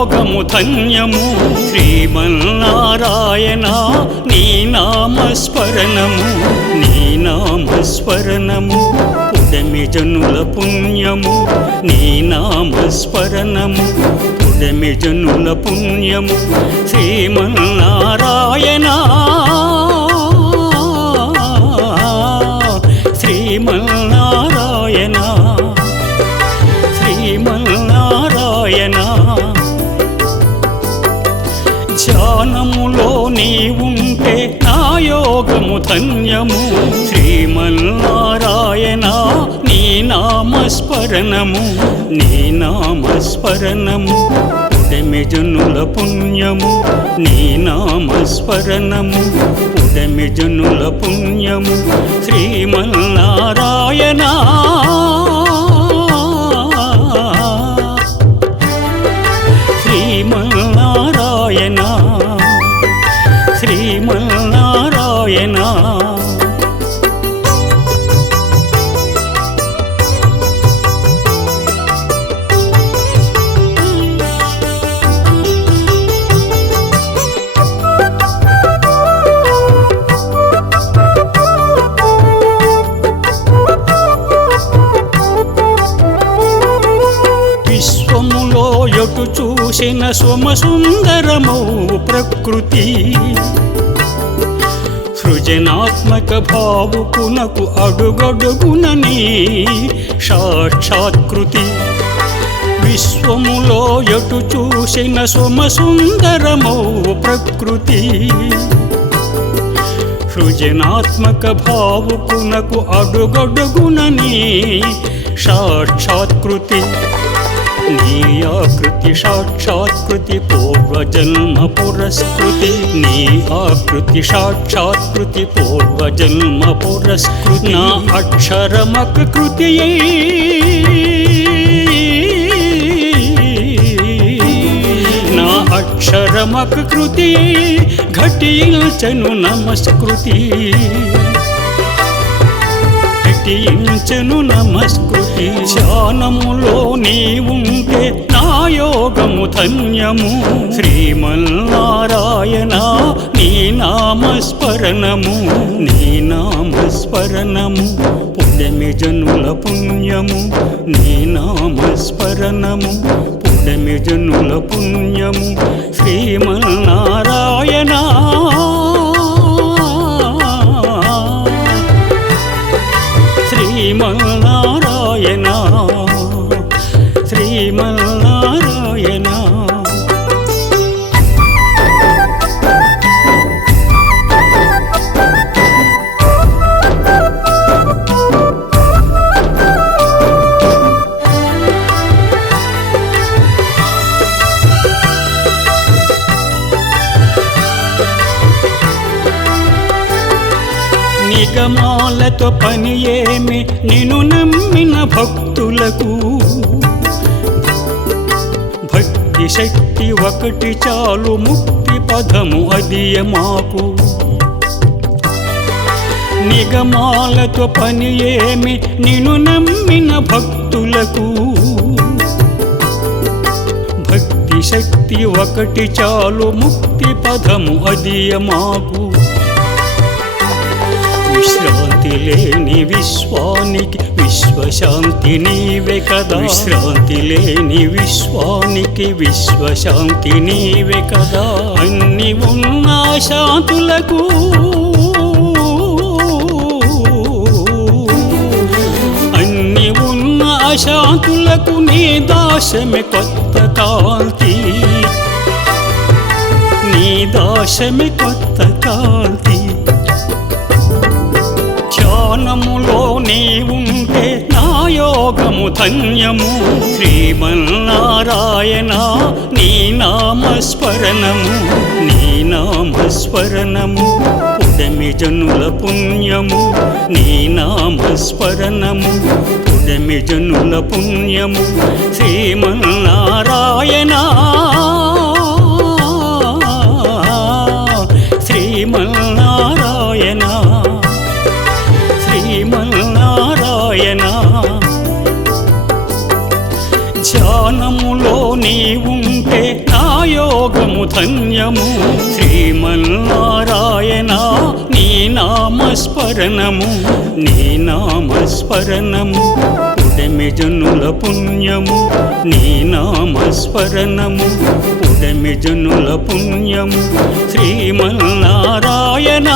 నాయోగము ధన్యము. శ్రీమన్నారాయణ నీ నామస్మరణము నీ నామస్మరణము. పుడమి జనుల పుణ్యము నీ నామస్మరణము. పుడమి జనుల పుణ్యము శ్రీమన్నారాయణ. ధ్యానములో నీ ఉంటే నా యోగము ధన్యము. శ్రీమన్నారాయణ నీ నామస్మరణము నీ నామస్మరణము. ఉడమిజనుల పుణ్యము నీ నామస్మరణము. ఉడమిజనుల పుణ్యము శ్రీమన్నారాయణ. చోటు చూసిన సుమసుందరమో ప్రకృతి. సృజనాత్మక భావుకునకు అడుగడుగునని సాక్షాత్కృతి. విశ్వములో ఎటు చూసిన సుమసుందరమో ప్రకృతి. సృజనాత్మక భావుకునకు అడుగడుగునని సాక్షాత్కృతి. ఆకృతి సాక్షాత్కృతి పూర్వజన్మ పురస్కృతి నీ ఆకృతి సాక్షాత్కృతి పూర్వజన్మ పురస్కృతి నా అక్షరమక కృతి నా అక్షరమక కృతి ఘటించను నమస్కృతి ఘటించను నమస్కృతి ధ్యానములో నీవు యోగము ధన్యము. శ్రీమన్నారాయణ నీ నామస్మరణము. నీ నామస్మరణము. పుణ్యమి జనుల పుణ్యము. నీ నామస్మరణము. పుణ్యమి జనుల పుణ్యము. శ్రీమన్నారాయణ. శ్రీమన్నారాయణ. శ్రీమల్ వాళ్ళతో పని ఏమి? నిన్ను నమ్మిన భక్తులకు భక్తి శక్తి ఒకటి చాలు ముక్తి పదము అది మాకు. నిగమాలతో పని ఏమి? నిన్ను నమ్మిన భక్తులకు భక్తి శక్తి ఒకటి చాలు ముక్తి పదము అది మాకు. శాంతి లేని విశ్వానికి విశ్వశాంతి నీవే కదా. విశ్రాంతి లేని విశ్వానికి విశ్వశాంతి నీవే కదా. అన్ని ఉన్న శాంతులకు అన్ని ఉన్న శాంతులకు నీ దాశమే కొత్త కాంతి. నీ దాశమే కొత్త కాంతి. ధన్యము. శ్రీమన్నారాయణ నీ నామస్మరణము. నీ నామస్మరణము. పుడమి జనుల పుణ్యము. నీ నామస్మరణము. పుడమి జనుల పుణ్యము. శ్రీమన్నారాయణ శ్రీమన్నారాయణ. ధన్యము. శ్రీమన్నారాయణ నీ నామస్మరణము నీ నామస్మరణము. ఉడమి జనుల పుణ్యము నీ నామస్మరణము. ఉడమి జనుల పుణ్యము శ్రీమన్నారాయణ.